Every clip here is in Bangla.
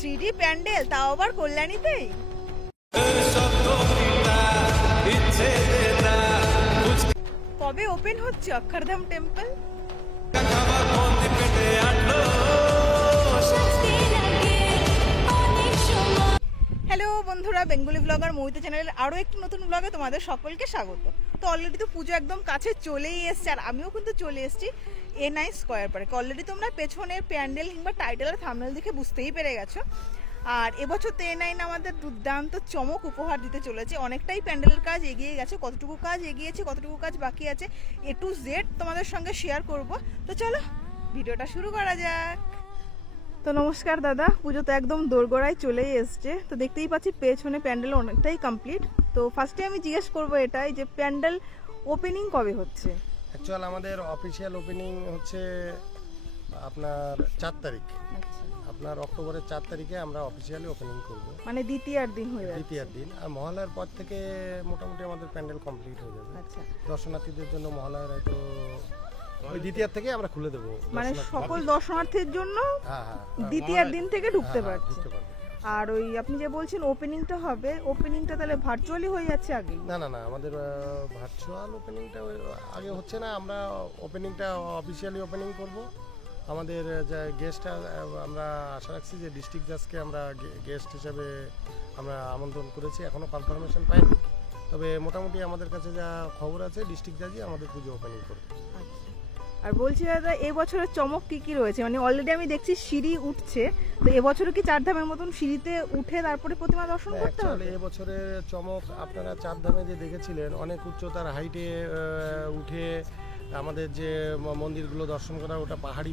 3D প্যান্ডেল, তাও আবার কল্যাণীতেই। কবে ওপেন হচ্ছে অক্ষরধাম টেম্পল? হ্যালো বন্ধুরা, বেঙ্গলি ব্লগার মৌমিতা চ্যানেলের আরও একটি নতুন ব্লগে তোমাদের সকলকে স্বাগত। তো অলরেডি তো পুজো একদম কাছে চলেই এসছে, আর আমিও কিন্তু চলে এসেছি A9 স্কয়ার পার্কে। অলরেডি তোমরা পেছনের প্যান্ডেল কিংবা টাইটেল আর থাম্বনেল দেখে বুঝতেই পেরে গেছো। আর এবছর তো A9 আমাদের দুর্দান্ত চমক উপহার দিতে চলেছে। অনেকটাই প্যান্ডেলের কাজ এগিয়ে গেছে, কতটুকু কাজ এগিয়েছে, কতটুকু কাজ বাকি আছে, A to Z তোমাদের সঙ্গে শেয়ার করব। তো চলো ভিডিওটা শুরু করা যাক। তো নমস্কার দাদা, পুজো তো একদম দোরগোড়ায় চলেই এসছে। তো দেখতেই পাচ্ছি পেছনে প্যান্ডেল অনেকটাই কমপ্লিট। তো ফার্স্টে আমি জিজ্ঞেস করবো এটাই যে প্যান্ডেল ওপেনিং কবে হচ্ছে? অ্যাকচুয়াল আমাদের অফিসিয়াল ওপেনিং হচ্ছে আপনার 4 তারিখ। আপনার অক্টোবরের 4 তারিখে আমরা অফিসিয়ালি ওপেনিং করব, মানে দ্বিতীয়ার দিন হয়ে যাচ্ছে। দ্বিতীয়ার দিন। আর মহালয়ার পর থেকে মোটামুটি আমাদের প্যান্ডেল কমপ্লিট হয়ে যাবে। আচ্ছা, দর্শনার্থীদের জন্য মহালয়ার হয়তো ওই দ্বিতীয়ার থেকে আমরা খুলে দেবো, মানে সকল দর্শনার্থীর জন্য দ্বিতীয়ার দিন থেকে ঢুকতে পারছে। আর ওই আপনি যে বলছেন ওপেনিংটা হবে, ওপেনিংটা তাহলে ভার্চুয়ালি হয়ে যাচ্ছে আগে? না না না, আমাদের ভার্চুয়াল ওপেনিংটা আগে হচ্ছে না। আমরা ওপেনিংটা অফিসিয়ালি ওপেনিং করব। আমাদের যে গেস্ট আমরা আশা রাখছি যে ডিস্ট্রিক্ট জাজকে আমরা গেস্ট হিসেবে আমরা আমন্ত্রণ করেছি, এখনও কনফার্মেশন পাইনি। তবে মোটামুটি আমাদের কাছে যা খবর আছে ডিস্ট্রিক্ট জাজই আমাদের পুজো ওপেনিং করবে। আর বলছি দাদা, এবছরের চমক কি কি রয়েছে? মানে অলরেডি আমি দেখছি সিঁড়ি উঠছে, তো এবছরও কি 4 ধামের মতন সিঁড়িতে উঠে তারপরে প্রতিমা দর্শন করতে হবে? এবছরের চমক আপনারা 4 ধামে যে দেখেছিলেন, অনেক উচ্চতার হাইটে উঠে আমাদের যে মন্দিরগুলো দর্শন করা, ওটা পাহাড়ি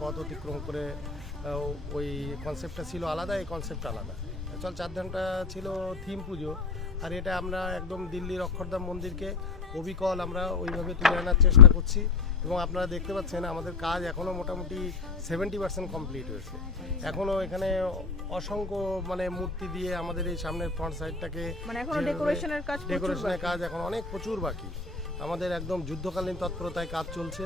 পথ অতিক্রম করে ওই কনসেপ্টটা ছিল আলাদা, এই কনসেপ্ট আলাদা। অ্যাকচুয়াল 4 ধামটা ছিল থিম পুজো, আর এটা আমরা একদম দিল্লির অক্ষরধাম মন্দিরকে অবিকল আমরা ওইভাবে তুলে আনার চেষ্টা করছি। এবং আপনারা দেখতে পাচ্ছেন আমাদের কাজ এখনও মোটামুটি 70% কমপ্লিট হয়েছে। এখনও এখানে অসংখ্য মূর্তি দিয়ে আমাদের এই সামনের ফ্রন্ট সাইডটাকে ডেকোরেশনের কাজ এখন অনেক প্রচুর বাকি। আমাদের একদম যুদ্ধকালীন তৎপরতায় কাজ চলছে।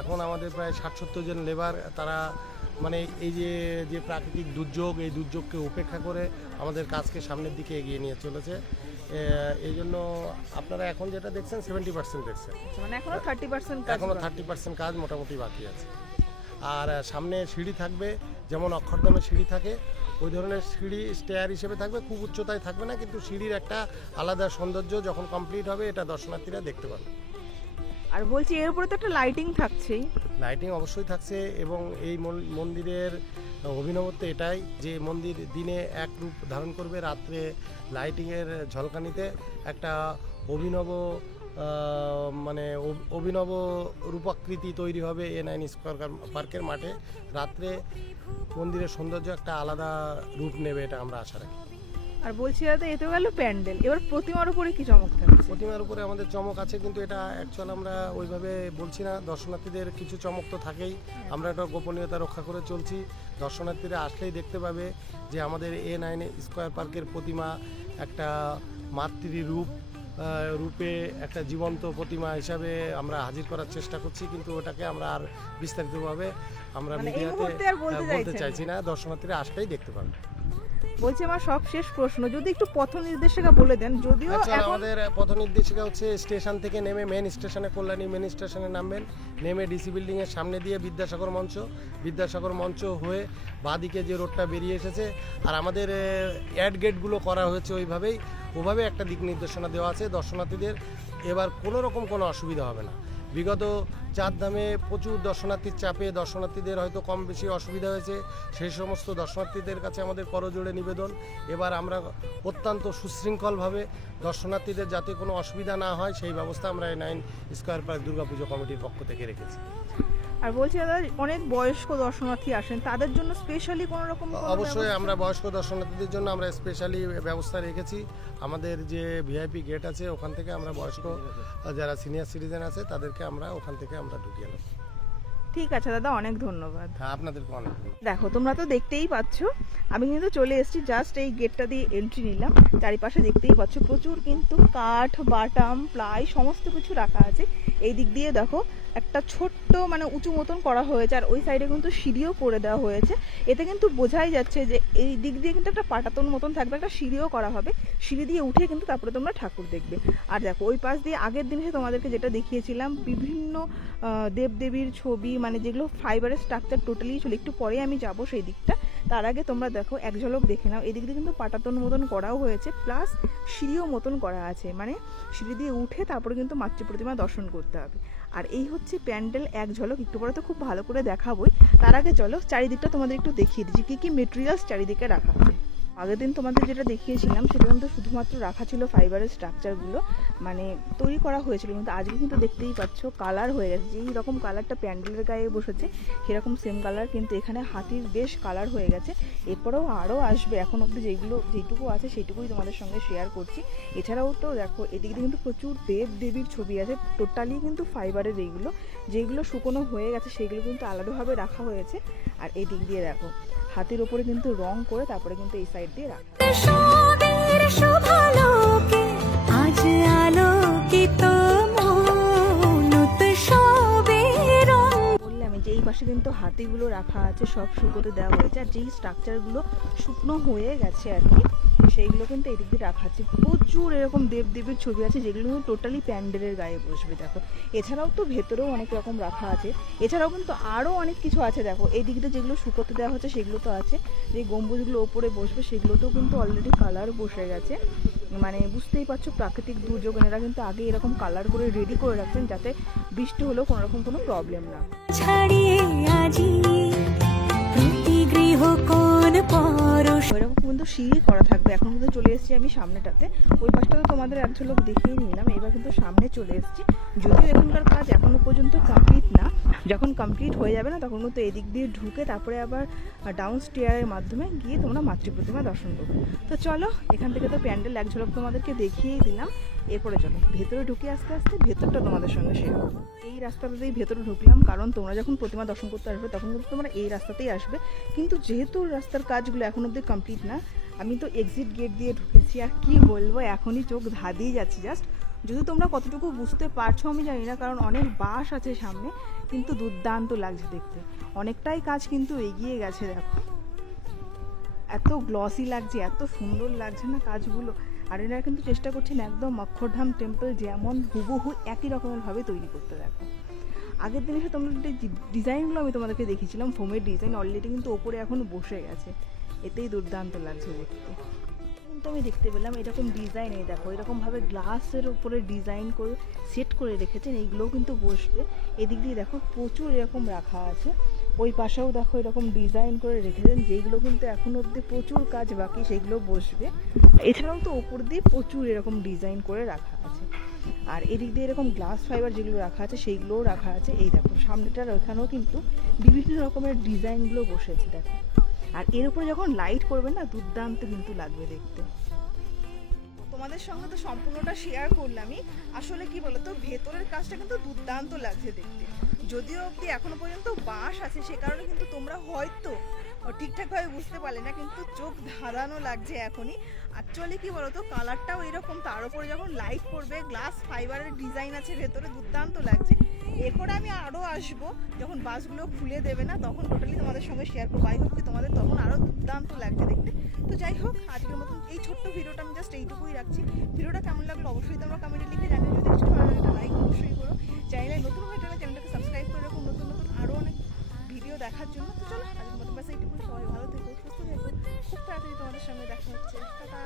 এখন আমাদের প্রায় 60-70 জন লেবার, তারা এই যে প্রাকৃতিক দুর্যোগ, এই দুর্যোগকে উপেক্ষা করে আমাদের কাজকে সামনের দিকে এগিয়ে নিয়ে চলেছে। এই জন্য আপনারা এখন যেটা দেখছেন 70% দেখছেন, মানে এখনো 30% কাজ মোটামুটি বাকি আছে। আর সামনে সিঁড়ি থাকবে, যেমন অক্ষরধামে সিঁড়ি থাকে ওই ধরনের সিঁড়ি স্টেয়ার হিসেবে থাকবে, খুব উচ্চতায় থাকবে না, কিন্তু সিঁড়ির একটা আলাদা সৌন্দর্য যখন কমপ্লিট হবে এটা দর্শনার্থীরা দেখতে পাবে। আর বলছি এর উপরে তো একটা লাইটিং থাকছেই। লাইটিং অবশ্যই থাকছে, এবং এই মন্দিরের অভিনবত্ব এটাই যে মন্দির দিনে এক রূপ ধারণ করবে, রাত্রে লাইটিংয়ের ঝলকানিতে একটা অভিনব রূপাকৃতি তৈরি হবে A9 স্কয়ার পার্কের মাঠে। রাত্রে মন্দিরের সৌন্দর্য একটা আলাদা রূপ নেবে, এটা আমরা আশা রাখি। আর বলছি দাদা, এ তো গেল প্যান্ডেল, এবার প্রতিমার উপরে কি চমক থাকছে? প্রতিমার উপরে আমাদের চমক আছে, কিন্তু এটা অ্যাকচুয়াল আমরা ওইভাবে বলছি না। দর্শনার্থীদের কিছু চমক তো থাকেই, আমরা এটা গোপনীয়তা রক্ষা করে চলছি। দর্শনার্থীরা আসলেই দেখতে পাবে যে আমাদের A9 স্কয়ার পার্কের প্রতিমা একটা রূপে একটা জীবন্ত প্রতিমা হিসাবে আমরা হাজির করার চেষ্টা করছি, কিন্তু ওটাকে আমরা আর বিস্তারিতভাবে আমরা মিডিয়াতে বলতে চাইছি না। দর্শনার্থীরা আসলেই দেখতে পাবে। বলছি আমার সব শেষ প্রশ্ন, যদি একটু পথ নির্দেশিকা বলে দেন। যদিও আমাদের পথ নির্দেশিকা হচ্ছে স্টেশন থেকে নেমে মেন স্টেশনে, কল্যাণী মেন স্টেশনে নামবেন। নেমে ডিসি বিল্ডিং এর সামনে দিয়ে বিদ্যাসাগর মঞ্চ হয়ে বাঁদিকে যে রোডটা বেরিয়ে এসেছে, আর আমাদের অ্যাড গেটগুলো করা হয়েছে ওভাবে একটা দিক নির্দেশনা দেওয়া আছে দর্শনার্থীদের। এবার কোনো অসুবিধা হবে না। বিগত 4 ধামে প্রচুর দর্শনার্থীর চাপে দর্শনার্থীদের হয়তো কম বেশি অসুবিধা হয়েছে, সেই সমস্ত দর্শনার্থীদের কাছে আমাদের করজোড়ে নিবেদন, এবার আমরা অত্যন্ত সুশৃঙ্খলভাবে দর্শনার্থীদের যাতে কোনো অসুবিধা না হয় সেই ব্যবস্থা আমরা A9 স্কয়ার পার্ক দুর্গাপুজো কমিটির পক্ষ থেকে রেখেছি। আর বলছি দাদা, অনেক বয়স্ক দর্শনার্থী আসেন, তাদের জন্য স্পেশালি কোনো রকম? অবশ্যই আমরা বয়স্ক দর্শনার্থীদের জন্য আমরা স্পেশালি ব্যবস্থা রেখেছি। আমাদের যে ভিআইপি গেট আছে ওখান থেকে আমরা বয়স্ক যারা সিনিয়র সিটিজেন আছে তাদেরকে আমরা ওখান থেকে আমরা ঢুকিয়ে নেব। ঠিক আছে দাদা, অনেক ধন্যবাদ। হ্যাঁ, আপনাদেরকে অনেক ধন্যবাদ। দেখো তোমরা তো দেখতেই পাচ্ছ আমি কিন্তু চলে এসেছি, জাস্ট এই গেটটা দিয়ে এন্ট্রি নিলাম। চারিপাশে দেখতেই পাচ্ছ প্রচুর কিন্তু কাঠ, বাটাম, প্লাই সমস্ত কিছু রাখা আছে। এই দিক দিয়ে দেখো একটা ছোট্ট মানে উঁচু মতন করা হয়েছে, আর ওই সাইডে কিন্তু সিঁড়িও করে দেওয়া হয়েছে। এতে কিন্তু বোঝাই যাচ্ছে যে এই দিক দিয়ে কিন্তু একটা পাটাতন মতন থাকবে, একটা সিঁড়িও করা হবে। সিঁড়ি দিয়ে উঠে কিন্তু তারপরে তোমরা ঠাকুর দেখবে। আর দেখো ওই পাশ দিয়ে আগের দিনে তোমাদেরকে যেটা দেখিয়েছিলাম বিভিন্ন দেবদেবীর ছবি, মানে যেগুলো ফাইবারের স্ট্রাকচার টোটালি ছিল, একটু পরে আমি যাব সেই দিকটা। তার আগে তোমরা দেখো এক ঝলক দেখে নাও, এদিক দিয়ে কিন্তু পাটাতন মতন করাও হয়েছে, প্লাস সিঁড়িও মতন করা আছে, মানে সিঁড়ি দিয়ে উঠে তারপরে কিন্তু মাতৃ প্রতিমা দর্শন করতে হবে। আর এই হচ্ছে প্যান্ডেল এক ঝলক, একটু পরে তো খুব ভালো করে দেখাবোই। তার আগে চলো চারিদিকটা তোমাদের একটু দেখিয়ে দিচ্ছি কী কী মেটেরিয়ালস চারিদিকে রাখা আছে। আগের দিন তোমাদের যেটা দেখিয়েছিলাম সেটা কিন্তু শুধুমাত্র রাখা ছিল ফাইবারের স্ট্রাকচারগুলো, মানে তৈরি করা হয়েছিল, কিন্তু আজকে কিন্তু দেখতেই পাচ্ছ কালার হয়ে গেছে। যেই রকম কালারটা প্যান্ডেলের গায়ে বসেছে সেরকম সেম কালার কিন্তু এখানে হাতির বেশ কালার হয়ে গেছে। এরপরেও আরও আসবে, এখন অবধি যেইটুকু আছে সেইটুকুই তোমাদের সঙ্গে শেয়ার করছি। এছাড়াও তো দেখো এদিক দিয়ে কিন্তু প্রচুর দেব দেবীর ছবি আছে, টোটালি কিন্তু ফাইবারের। এইগুলো যেগুলো শুকনো হয়ে গেছে সেইগুলো কিন্তু আলাদাভাবে রাখা হয়েছে। আর এই দিক দিয়ে দেখো হাতের ওপরে কিন্তু রং করে তারপরে কিন্তু এই সাইড দিয়ে রাখা। বললাম যে এই পাশে কিন্তু হাতিগুলো রাখা আছে, সব শুকোতে দেওয়া হয়েছে। আর যেই স্ট্রাকচারগুলো শুকনো হয়ে গেছে আর কি সেইগুলো কিন্তু এদিক দিয়ে রাখা আছে। প্রচুর এরকম দেবদেবীর ছবি আছে যেগুলো টোটালি প্যান্ডেলের গায়ে বসবে। দেখো এছাড়াও তো ভেতরেও অনেক রকম রাখা আছে, এছাড়াও কিন্তু আরও অনেক কিছু আছে। দেখো এই দিক দিয়ে যেগুলো শুকোতে দেওয়া হচ্ছে সেগুলো তো আছে, যে গম্বুজগুলো ওপরে বসবে সেগুলোতেও কিন্তু অলরেডি কালার বসে গেছে। মানে বুঝতেই পারছো প্রাকৃতিক দুর্যোগ, এনারা কিন্তু আগে এরকম কালার করে রেডি করে রাখছেন যাতে বৃষ্টি হলেও কোনো রকম কোনো প্রবলেম না। ওইরকম কিন্তু সিঁড়ি করা থাকবে। এখন কিন্তু চলে এসেছি আমি সামনেটাতে, ওই পাশটাতে তোমাদের এক ঝলক দেখিয়ে নিলাম। এবার কিন্তু সামনে চলে এসেছি, যদিও এখনকার কাজ এখনো পর্যন্ত কমপ্লিট না। যখন কমপ্লিট হয়ে যাবে না তখন কিন্তু এদিক দিয়ে ঢুকে তারপরে আবার ডাউন স্টেয়ারের মাধ্যমে গিয়ে তোমরা মাতৃ প্রতিমা দর্শন করবে। তো চলো এখান থেকে তো প্যান্ডেল এক ঝলক তোমাদেরকে দেখিয়েই দিলাম, এরপরে চলো ভেতরে ঢুকে আস্তে আস্তে ভেতরটা তোমাদের সঙ্গে শেয়ার করবো। এই রাস্তাটাতেই ভেতরে ঢুকলাম, কারণ তোমরা যখন প্রতিমা দর্শন করতে আসবে তখন কিন্তু তোমরা এই রাস্তাতেই আসবে। কিন্তু যেহেতু রাস্তার কাজগুলো এখন অবধি কমপ্লিট না, আমি তো এক্সিট গেট দিয়ে ঢুকেছি। আর কি বলবো, এখনই চোখ ধাঁধিয়ে যাচ্ছি জাস্ট। যদি তোমরা কতটুকু বুঝতে পারছো আমি জানি না, কারণ অনেক বাস আছে সামনে, কিন্তু দুর্দান্ত লাগছে দেখতে। অনেকটাই কাজ কিন্তু এগিয়ে গেছে। দেখো এত গ্লসি লাগছে, এত সুন্দর লাগছে না কাজগুলো। আর এনারা কিন্তু চেষ্টা করছেন একদম অক্ষরধাম টেম্পল যেমন হুবহু একই রকমের ভাবে তৈরি করতে। দেখো আগের দিনে এসে তোমরা ডিজাইনগুলো আমি তোমাদেরকে দেখিয়েছিলাম, ফোমের ডিজাইন অলরেডি কিন্তু ওপরে এখন বসে গেছে, এতেই দুর্দান্ত লাগছে দেখতে। কিন্তু আমি দেখতে পেলাম এরকম ডিজাইন, এই দেখো এরকমভাবে গ্লাসের উপরে ডিজাইন করে সেট করে রেখেছেন, এইগুলোও কিন্তু বসবে। এদিক দিয়ে দেখো প্রচুর এরকম রাখা আছে, ওই পাশেও দেখো এরকম ডিজাইন করে রেখেছেন, যেগুলো কিন্তু এখন অবধি প্রচুর কাজ বাকি, সেগুলো বসবে। এছাড়াও তো ওপর দিয়ে প্রচুর এরকম ডিজাইন করে রাখা আছে। আর এদিক দিয়ে এরকম গ্লাস ফাইবার যেগুলো রাখা আছে সেইগুলোও রাখা আছে। এই দেখো সামনেটার ওখানেও কিন্তু বিভিন্ন রকমের ডিজাইনগুলো বসেছে দেখো। আর এর উপরে যখন লাইট করবে না দুর্দান্ত কিন্তু লাগবে দেখতে। তোমাদের সঙ্গে তো সম্পূর্ণটা শেয়ার করলামই। আসলে কি বলতো, ভেতরের কাজটা কিন্তু দুর্দান্ত লাগছে দেখতে। যদিও অবধি এখনো পর্যন্ত বাঁশ আছে, সে কারণে কিন্তু তোমরা হয়তো ঠিকঠাকভাবে বুঝতে পারলে না, কিন্তু চোখ ধাঁধানো লাগছে এখনই। অ্যাকচুয়ালি কি বলতো, কালারটাও এরকম, তার উপরে যখন লাইট করবে, গ্লাস ফাইবারের ডিজাইন আছে ভেতরে, দুর্দান্ত লাগছে। এরপরে আমি আরও আসবো যখন বাসগুলো খুলে দেবে না, তখন টোটালি তোমাদের সঙ্গে শেয়ার করবো। আই হোপ কি তোমাদের তখন আরও দুর্দান্ত লাগছে দেখতে। তো যাই হোক, আজকের মতন এই ছোট্ট ভিডিওটা আমি জাস্ট এইটুকুই রাখছি। ভিডিওটা কেমন লাগলো অবশ্যই তোমরা কমেন্টে লিখে জানিও। যদি কিছু ভালো লাগে একটা লাইক অবশ্যই করো। চ্যানেলে নতুন হয়ে গেলে চ্যানেলটাকে সাবস্ক্রাইব করে রাখো নতুন নতুন আরও অনেক ভিডিও দেখার জন্য। তো চলো আজকের মতন বাস এইটুকুই। সবাই ভালো থেকো, সুস্থ থেকো, খুব তাড়াতাড়ি তোমাদের সঙ্গে দেখা হচ্ছে। টাটা।